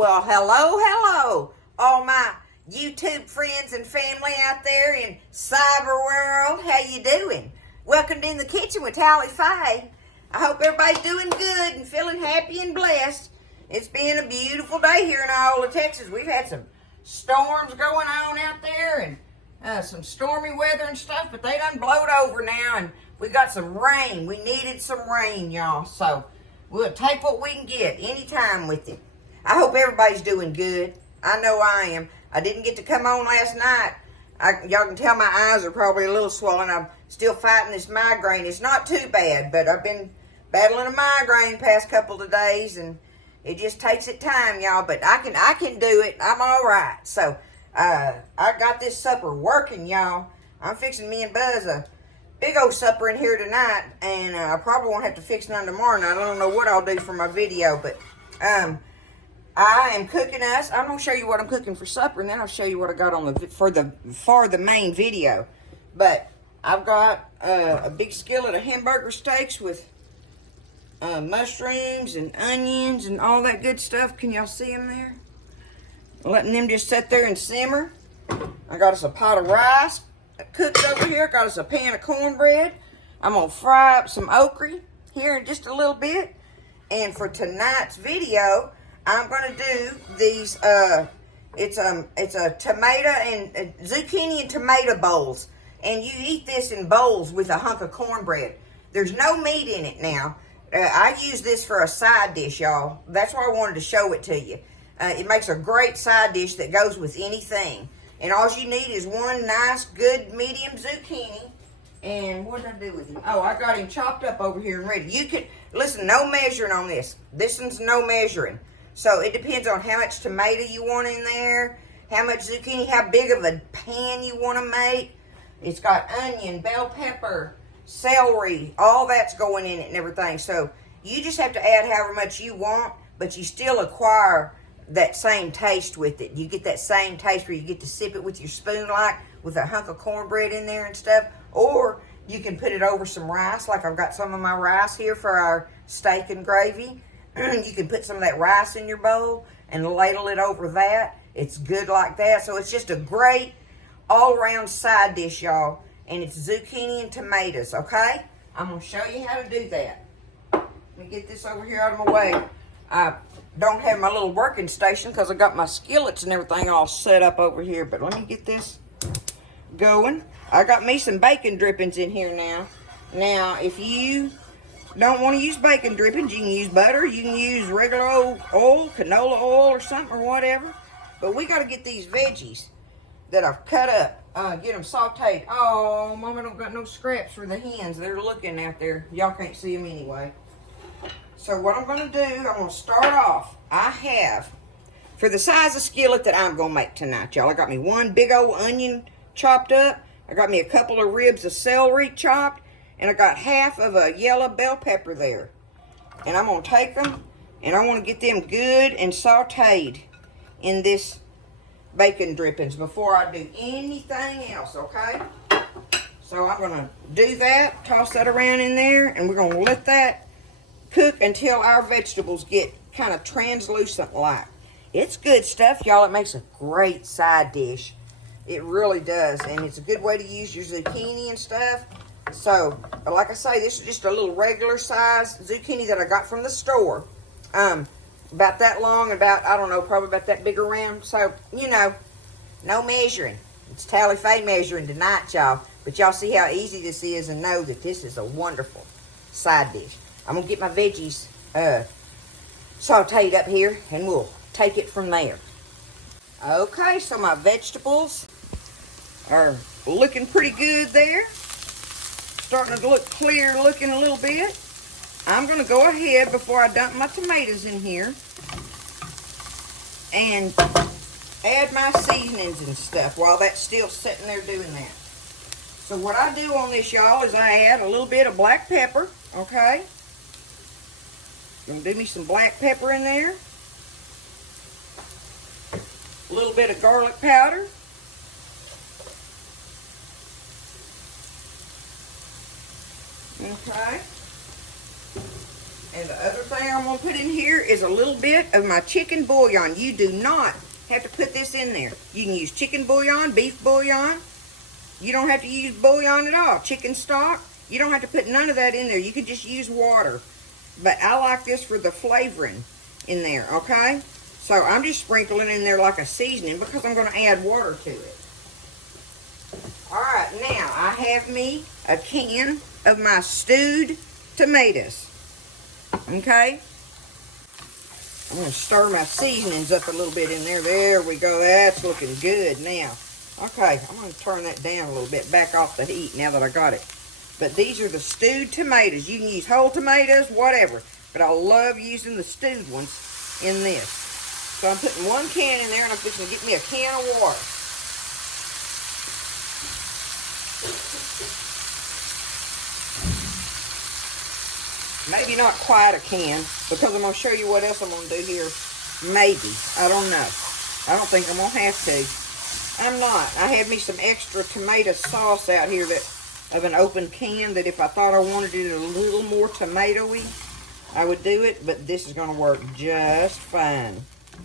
Well, hello, all my YouTube friends and family out there in cyber world. How you doing? Welcome to In the Kitchen with Tally Faye. I hope everybody's doing good and feeling happy and blessed. It's been a beautiful day here in Iola, Texas. We've had some storms going on out there and some stormy weather and stuff, but they done blowed over now, and we got some rain. We needed some rain, y'all, so we'll take what we can get anytime with it. I hope everybody's doing good. I know I am. I didn't get to come on last night. Y'all can tell my eyes are probably a little swollen. I'm still fighting this migraine. It's not too bad, but I've been battling a migraine past couple of days, and it just takes it time, y'all. But I can do it. I'm all right. So I got this supper working, y'all. I'm fixing me and Buzz a big old supper in here tonight, and I probably won't have to fix none tomorrow night. I don't know what I'll do for my video, but I am cooking us. I'm gonna show you what I'm cooking for supper, and then I'll show you what I got on for the main video. But I've got a big skillet of hamburger steaks with mushrooms and onions and all that good stuff. Can y'all see them there? Letting them just sit there and simmer. I got us a pot of rice cooked over here. Got us a pan of cornbread. I'm gonna fry up some okra here in just a little bit. And for tonight's video, I'm gonna do these. It's a tomato and zucchini and tomato bowls, and you eat this in bowls with a hunk of cornbread. There's no meat in it now. I use this for a side dish, y'all. That's why I wanted to show it to you. It makes a great side dish that goes with anything. And all you need is one nice, good, medium zucchini. And what did I do with him? Oh, I got him chopped up over here and ready. You can, listen, no measuring on this. This one's no measuring. So it depends on how much tomato you want in there, how much zucchini, how big of a pan you want to make. It's got onion, bell pepper, celery, all that's going in it and everything. So you just have to add however much you want, but you still acquire that same taste with it. You get that same taste where you get to sip it with your spoon, like with a hunk of cornbread in there and stuff. Or you can put it over some rice, like I've got some of my rice here for our steak and gravy. You can put some of that rice in your bowl and ladle it over that. It's good like that. So it's just a great all-around side dish, y'all. And it's zucchini and tomatoes, okay? I'm going to show you how to do that. Let me get this over here out of my way. I don't have my little working station because I got my skillets and everything all set up over here. But let me get this going. I got me some bacon drippings in here now. Now, if you don't want to use bacon drippings, you can use butter. You can use regular oil, canola oil or something or whatever. But we got to get these veggies that I've cut up, get them sauteed. Oh, Mama don't got no scraps for the hens. They're looking out there. Y'all can't see them anyway. So what I'm going to do, I'm going to start off. I have, for the size of skillet that I'm going to make tonight, y'all, I got me one big old onion chopped up. I got me a couple of ribs of celery chopped. And I got half of a yellow bell pepper there. And I'm going to take them, and I want to get them good and sauteed in this bacon drippings before I do anything else, okay? So I'm going to do that, toss that around in there, and we're going to let that cook until our vegetables get kind of translucent like. It's good stuff, y'all. It makes a great side dish. It really does, and it's a good way to use your zucchini and stuff. So, like I say, this is just a little regular size zucchini that I got from the store. About that long, about, I don't know, probably about that big around. So, you know, no measuring. It's Tally Faye measuring tonight, y'all. But y'all see how easy this is and know that this is a wonderful side dish. I'm going to get my veggies sauteed up here, and we'll take it from there. Okay, so my vegetables are looking pretty good there. Starting to look clear looking a little bit. I'm going to go ahead before I dump my tomatoes in here and add my seasonings and stuff while that's still sitting there doing that. So what I do on this, y'all, is I add a little bit of black pepper, okay? Gonna do me some black pepper in there. A little bit of garlic powder. Okay. And the other thing I'm going to put in here is a little bit of my chicken bouillon. You do not have to put this in there. You can use chicken bouillon, beef bouillon. You don't have to use bouillon at all. Chicken stock, you don't have to put none of that in there. You can just use water. But I like this for the flavoring in there, okay? So I'm just sprinkling in there like a seasoning because I'm going to add water to it. Alright, now I have me a can of my stewed tomatoes. Okay? I'm going to stir my seasonings up a little bit in there. There we go. That's looking good now. Okay, I'm going to turn that down a little bit, back off the heat now that I got it. But these are the stewed tomatoes. You can use whole tomatoes, whatever. But I love using the stewed ones in this. So I'm putting one can in there, and I'm fixing to get me a can of water. Maybe not quite a can, because I'm going to show you what else I'm going to do here. Maybe. I don't know. I don't think I'm going to have to. I'm not. I had me some extra tomato sauce out here of an open can that if I thought I wanted it a little more tomatoey, I would do it. But this is going to work just fine.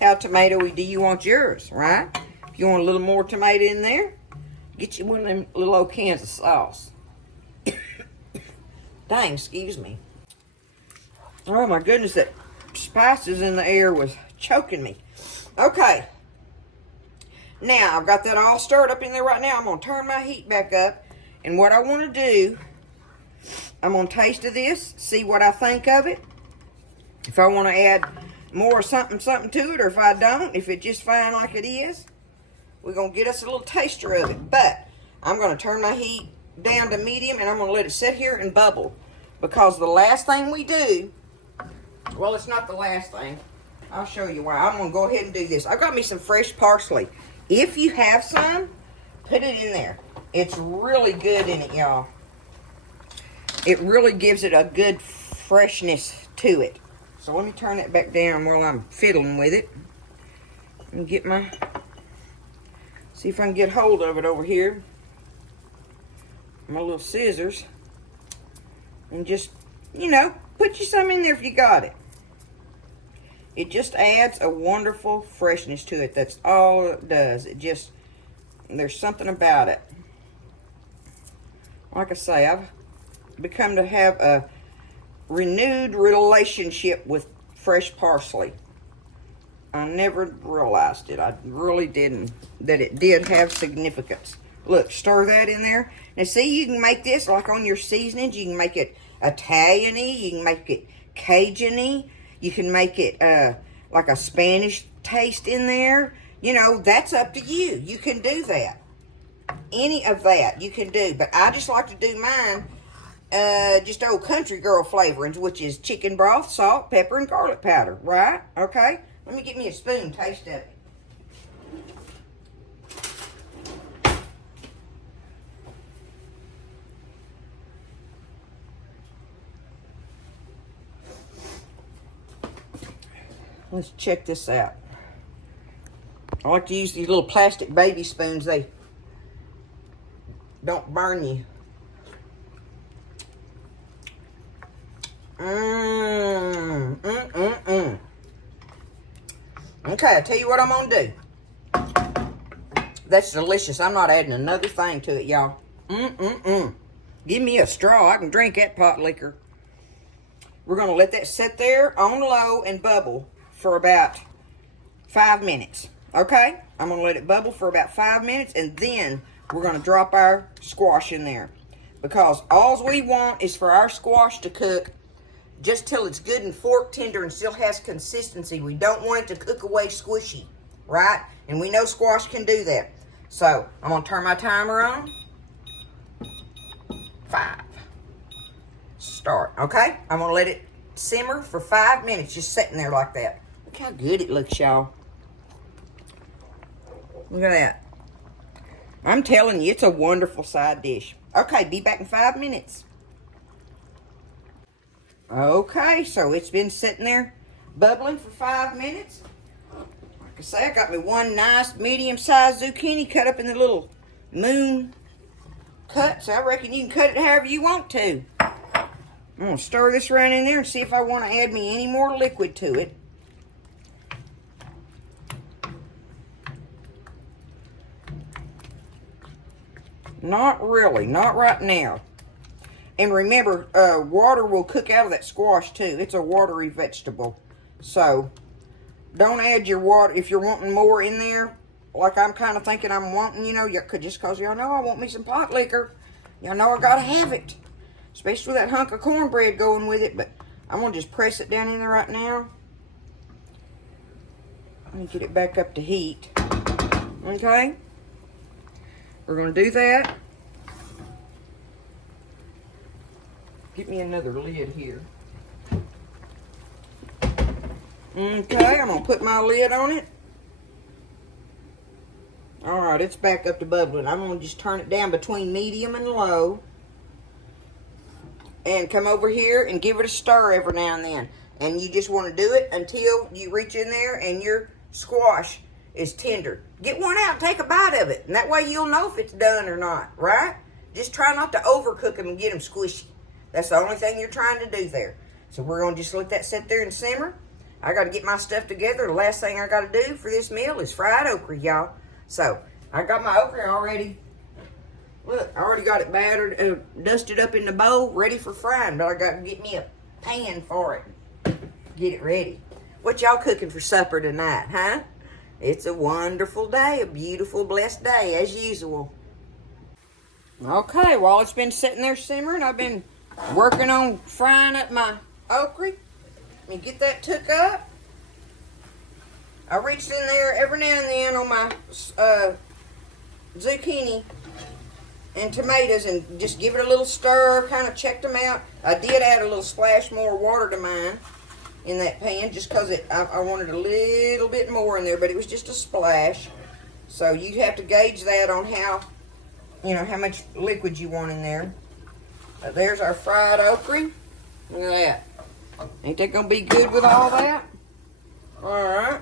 How tomatoey do you want yours, right? If you want a little more tomato in there, get you one of them little old cans of sauce. Dang, excuse me. Oh my goodness, that spices in the air was choking me. Okay. Now, I've got that all stirred up in there right now. I'm going to turn my heat back up. And what I want to do, I'm going to taste of this, see what I think of it. If I want to add more something to it, or if I don't, if it's just fine like it is, we're going to get us a little taster of it. But I'm going to turn my heat down to medium, and I'm going to let it sit here and bubble. Because the last thing we do, well, it's not the last thing. I'll show you why. I'm going to go ahead and do this. I've got me some fresh parsley. If you have some, put it in there. It's really good in it, y'all. It really gives it a good freshness to it. So let me turn that back down while I'm fiddling with it. And get my, see if I can get hold of it over here. My little scissors. And just, you know, put you some in there if you got it. It just adds a wonderful freshness to it. That's all it does. It just, there's something about it. Like I say, I've become to have a renewed relationship with fresh parsley. I never realized it. I really didn't, that it did have significance. Look, stir that in there. Now see, you can make this like on your seasonings. You can make it Italian-y. You can make it Cajun-y. You can make it like a Spanish taste in there. You know, that's up to you. You can do that. Any of that you can do. But I just like to do mine just old country girl flavorings, which is chicken broth, salt, pepper, and garlic powder. Right? Okay? Let me get me a spoon, taste of it. Let's check this out. I like to use these little plastic baby spoons. They don't burn you. Okay, I'll tell you what I'm going to do. That's delicious. I'm not adding another thing to it, y'all. Give me a straw. I can drink that pot liquor. We're going to let that sit there on low and bubble for about 5 minutes. Okay? I'm going to let it bubble for about 5 minutes, and then we're going to drop our squash in there. Because all we want is for our squash to cook just till it's good and fork tender and still has consistency. We don't want it to cook away squishy, right? And we know squash can do that. So, I'm going to turn my timer on. 5. Start, okay? I'm going to let it simmer for 5 minutes, just sitting there like that. Look how good it looks, y'all. Look at that. I'm telling you, it's a wonderful side dish. Okay, be back in 5 minutes. Okay, so it's been sitting there bubbling for 5 minutes. Like I say, I got me one nice medium-sized zucchini cut up in the little moon cuts. I reckon you can cut it however you want to. I'm going to stir this around in there and see if I want to add me any more liquid to it. Not really, not right now. And remember, water will cook out of that squash too. It's a watery vegetable. So, don't add your water. If you're wanting more in there, like I'm kind of thinking I'm wanting, you know, just because y'all know I want me some pot liquor. Y'all know I got to have it. Especially with that hunk of cornbread going with it. But I'm going to just press it down in there right now. Let me get it back up to heat. Okay. We're going to do that. Get me another lid here. Okay, I'm going to put my lid on it. Alright, it's back up to bubbling. I'm going to just turn it down between medium and low. And come over here and give it a stir every now and then. And you just want to do it until you reach in there and your squash is tender. Get one out and take a bite of it. And that way you'll know if it's done or not, right? Just try not to overcook them and get them squishy. That's the only thing you're trying to do there. So we're going to just let that sit there and simmer. I got to get my stuff together. The last thing I got to do for this meal is fried okra, y'all. So I got my okra already. Look, I already got it battered, dusted up in the bowl, ready for frying. But I got to get me a pan for it. Get it ready. What y'all cooking for supper tonight, huh? It's a wonderful day, a beautiful, blessed day, as usual. Okay, while it's been sitting there simmering, I've been working on frying up my okra. Let me get that took up. I reached in there every now and then on my zucchini and tomatoes and just give it a little stir, kind of checked them out. I did add a little splash more water to mine in that pan just because I wanted a little bit more in there, but it was just a splash. So you have to gauge that on how, how much liquid you want in there. There's our fried okra. Look at that. Ain't that gonna be good with all that? Alright.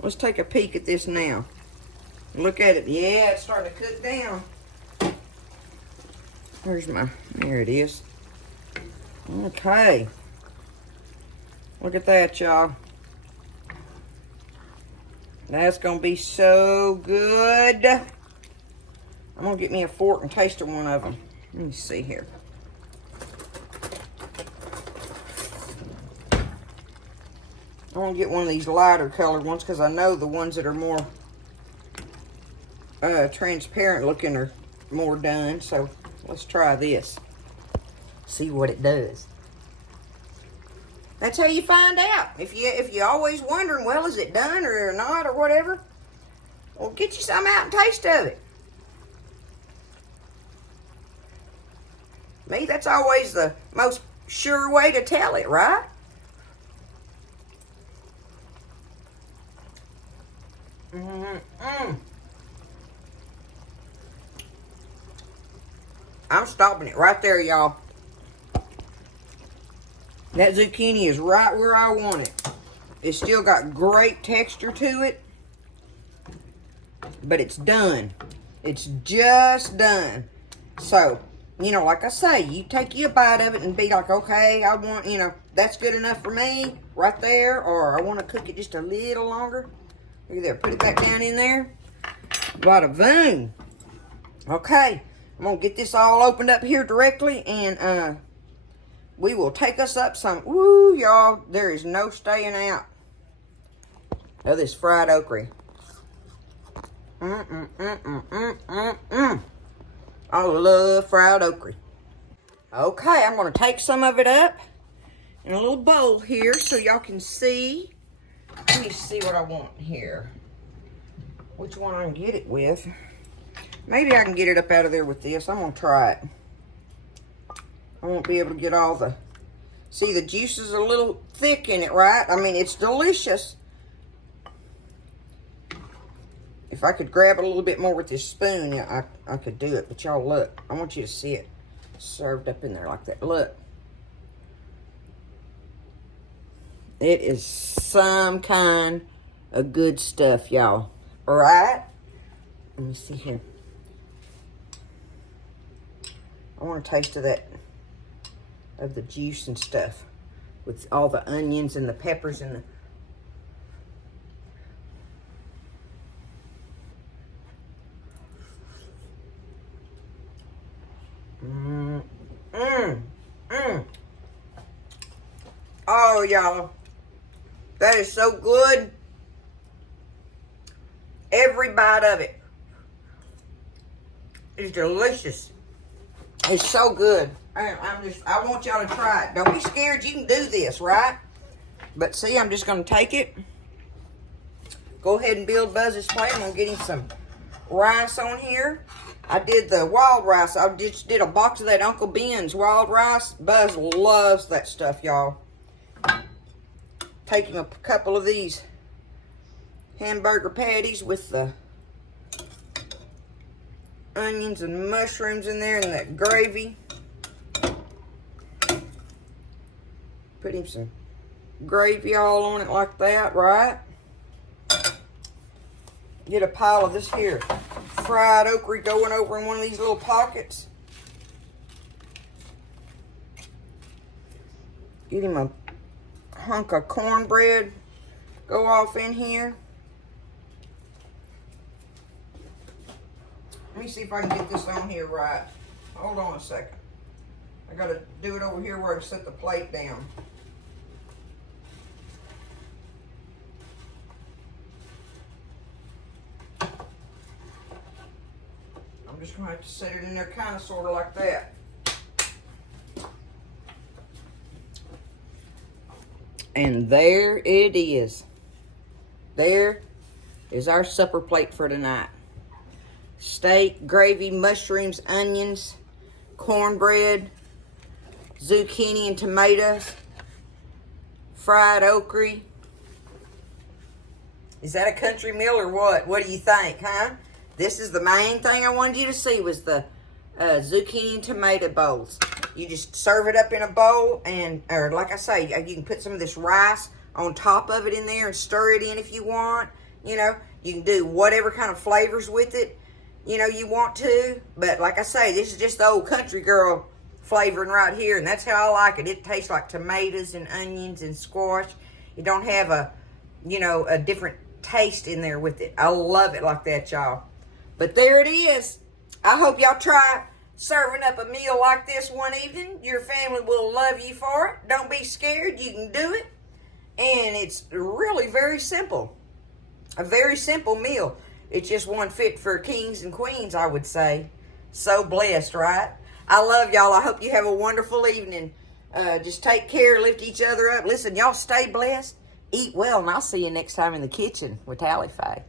Let's take a peek at this now. Look at it. Yeah, it's starting to cook down. There it is. Okay. Look at that, y'all. That's gonna be so good. I'm gonna get me a fork and taste one of them. Let me see here. I want to get one of these lighter colored ones because I know the ones that are more transparent looking are more done. So let's try this. See what it does. That's how you find out. If you're always wondering, well, is it done or not or whatever, well, get you some out and taste of it. Me, that's always the most sure way to tell it, right? I'm stopping it right there, y'all. That zucchini is right where I want it. It's still got great texture to it, but it's done. It's just done. So, like I say, you take you a bite of it and be like, okay, I want, that's good enough for me right there, or I want to cook it just a little longer. Look at there, put it back down in there. Bada boom. Okay, I'm going to get this all opened up here directly, and we will take us up some. Woo, y'all, there is no staying out of this fried okra. I love fried okra. Okay, I'm going to take some of it up in a little bowl here so y'all can see. Let me see what I want here. Which one I can get it with. Maybe I can get it up out of there with this. I'm going to try it. I won't be able to get all the... See, the juice is a little thick in it, right? I mean, it's delicious. If I could grab it a little bit more with this spoon, yeah, I could do it. But y'all, look. I want you to see it served up in there like that. Look. It is some kind of good stuff, y'all. All right? Let me see here. I want a taste of that of the juice and stuff with all the onions and the peppers and the... Oh, y'all. That is so good. Every bite of it is delicious. It's so good. I want y'all to try it. Don't be scared. You can do this, right? But see, I'm just going to take it. Go ahead and build Buzz's plate. I'm going to get him some rice on here. I did the wild rice. I just did a box of that Uncle Ben's wild rice. Buzz loves that stuff, y'all. Take him a couple of these hamburger patties with the onions and mushrooms in there and that gravy. Put him some gravy all on it like that, right? Get a pile of this here fried okra going over in one of these little pockets. Get him a hunk of cornbread. Go off in here. Let me see if I can get this on here right. Hold on a second. I gotta do it over here where I can set the plate down. I'm just gonna have to set it in there kind of sort of like that. And there it is. There is our supper plate for tonight. Steak, gravy, mushrooms, onions, cornbread, zucchini and tomatoes, fried okra. Is that a country meal or what? What do you think, huh? This is the main thing I wanted you to see was the zucchini and tomato bowls. You just serve it up in a bowl and, or like I say, you can put some of this rice on top of it in there and stir it in if you want. You know, you can do whatever kind of flavors with it, you know, you want to. But like I say, this is just the old country girl flavoring right here, and that's how I like it. It tastes like tomatoes and onions and squash. You don't have a, you know, a different taste in there with it. I love it like that, y'all. But there it is. I hope y'all try serving up a meal like this one evening. Your family will love you for it. Don't be scared. You can do it. And it's really very simple. A very simple meal. It's just one fit for kings and queens, I would say. So blessed, right? I love y'all. I hope you have a wonderful evening. Just take care. Lift each other up. Listen, y'all stay blessed. Eat well, and I'll see you next time in the kitchen with Tally Faye.